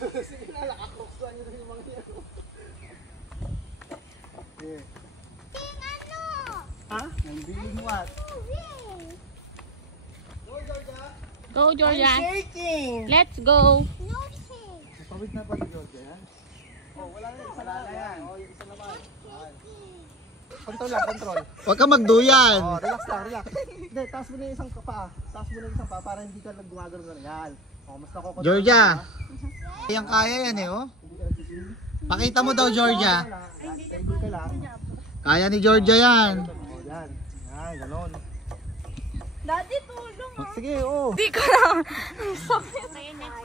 Sige na, nakakroks lang yun yung mga yan. Okay. Ano? Ha? Nandilin what? Go, Georgia. I'm shaking! Let's go. No shake. Napawid na pa ni Georgia yan? Oh, wala na yun. Wala na yan. Oh, yung isa naman. Control lang, control. Huwag ka magduyan. Oh, relax lang, relax. Hindi, taas mo na yung isang paa. Taas mo na yung isang paa para hindi ka nagumagano na yan. Oh, mas nakokontrol. Georgia. Kaya yan eh, oh. Pakita mo daw, Georgia. Stable ka lang. Kaya ni Georgia yan. Oh, yan. Yan, ganon. Daddy, tulong. Sige, oh. Di ko lang.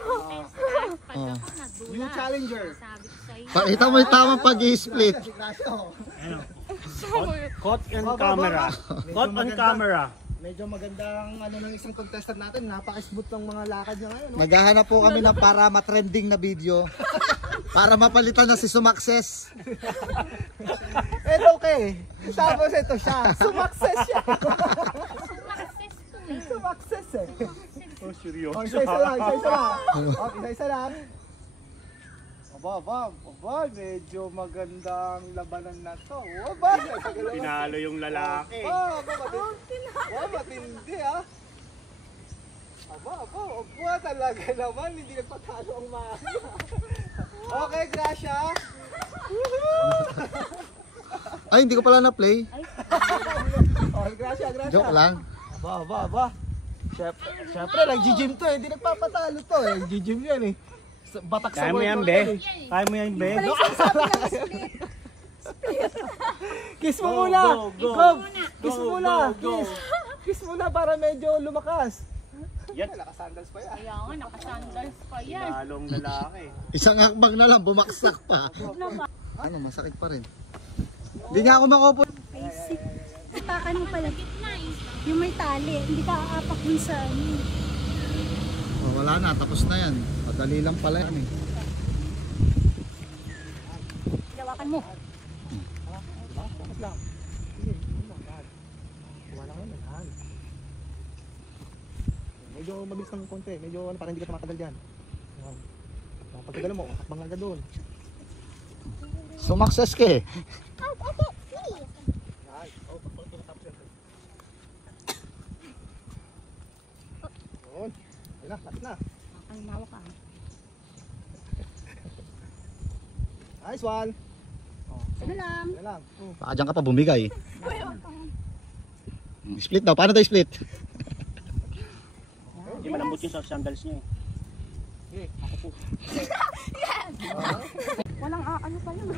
Oh. New challenger. Pakita mo yung tamang pag-i-split. Caught on camera. Caught on camera. Medyo magandang ano ng isang contestant natin. Napaka-smooth ng mga lakad niya ngayon. No? Naghahanap po kami ng para matrending na video. Para mapalitan na si Sumakses. It's okay. Tapos ito siya. Sumakses siya. Sumakses eh. Oh, seryoso. Oh, isa-isa lang, isa-isa lang. Oh, isa-isa lang. Aba, medyo magandang labanan na to. Aba, Pinalo yung lalaki. matindi ah. Aba, talaga naman, hindi nagpatalo ang mami. Okay, Gracia. Ay, hindi ko pala na-play. Okay, Gracia. Joke lang. Aba. Siyempre, nag-gym to eh. Hindi nagpapatalo to eh. Nag-gym yan eh. Batak sa Kaya mo yan, be? Kaya mo yan, be? Kiss mo muna. Kiss mo muna. Kiss muna para medyo lumakas. Yan. Nakasandals pa yan. Kaya nga, nakasandals pa yan. Pinalong lalaki. Isang hakbang na lang, bumaksak pa. Ano, masakit pa rin. Hindi niya ako makupo. Basic. Tapakan mo pala. Yung may tali. Hindi ka aapak dun sa ano. Oh, wala na, tapos na yan. Madali lang pala yan eh. Hawakan mo. Medyo mabilis ng konti. Medyo parang hindi ka tumakadal dyan. Pagkagala mo, hakbang agad doon. Sumakses ka eh. Ayun na, lapit na. Ang mawak ka. Nice one. Salam. Yan lang. Baka dyan ka pa bumigay. Split daw, paano tayo split? Hindi malambot yung sandals niya eh. Okay, ako po. Walang ano pa yun.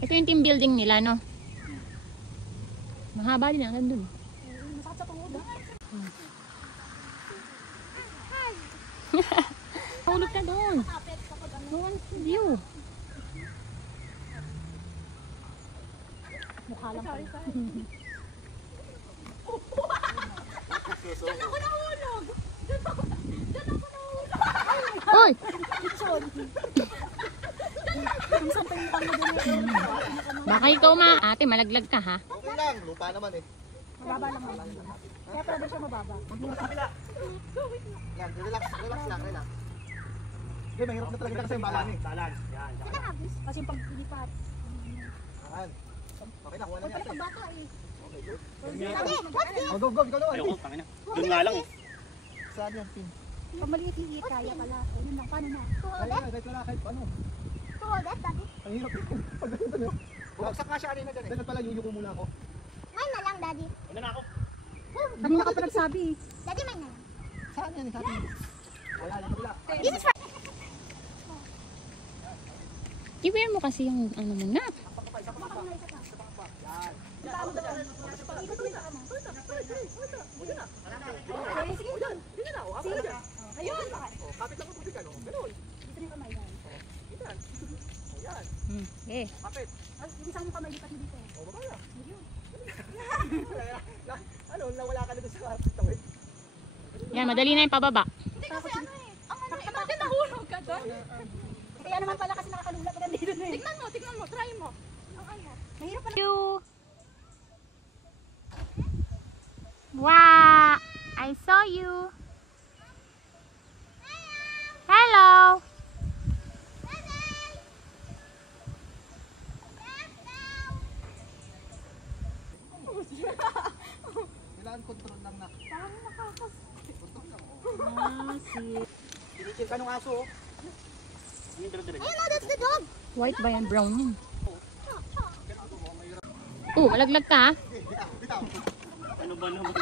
Ito yung team building nila, no? Mahaba din hanggang dun. Masakit sa tuhod. Hulog ka dun. No one's view. Mukha lang pa. Diyan ako nahulog! Diyan ako nahulog! Hoy! Baka ikaw ate, malaglag ka ha? Okay lang, lupa naman eh. Mababa lang naman. Kaya pwede siya mababa. Yan, relax lang. Okay, mahirap na talaga kasi yung balan eh. Balance. Yan. Kasi pag ilipat. Yan. Okay na, kuha na Huwag niya. pala pag bata eh. Oh, go, ikaw naman. Ayoko, tangina. Doon nga lang eh. Saan yan, Pin? Pag maliit-liit kaya pala. Yun lang, paano na? Kahit wala, kahit paano. Ang hirap yun. Pag ganito nyo. Bumagsak nga siya kanina dyan eh. Dapat pala yuyuko muna ako. Ngayon na lang, Daddy. Una na ako. Kanina ka pa nagsabi. Daddy, may na lang. Saan yan? Saan yan? Wala, dito wala. This is for... I-wear mo kasi yung ano mo na. Ayun! Kapit lang ang tubig ano? Ganun. Dito na yung kamay yan. Yan. Ayan. Eh. Kapit. Yung isang mong kamay, lipat mo dito. O, baka na. Ano, nawala ka na doon sa kapit tawid. Yan, madali na yung pababa. Bakit nahulog ka doon? Kaya naman pala kasi nakakalula pag nandito na eh. Tignan mo, try mo. Ang ano. Mahirap pala. You. Wow, I saw you. Hello. Kailangan control lang na. Kinichil ka nung aso. Oh. Yung dire-diretso. That's the dog. White ba yan? Brown yun. Oh, malaglag ka ha? Ano ba naman?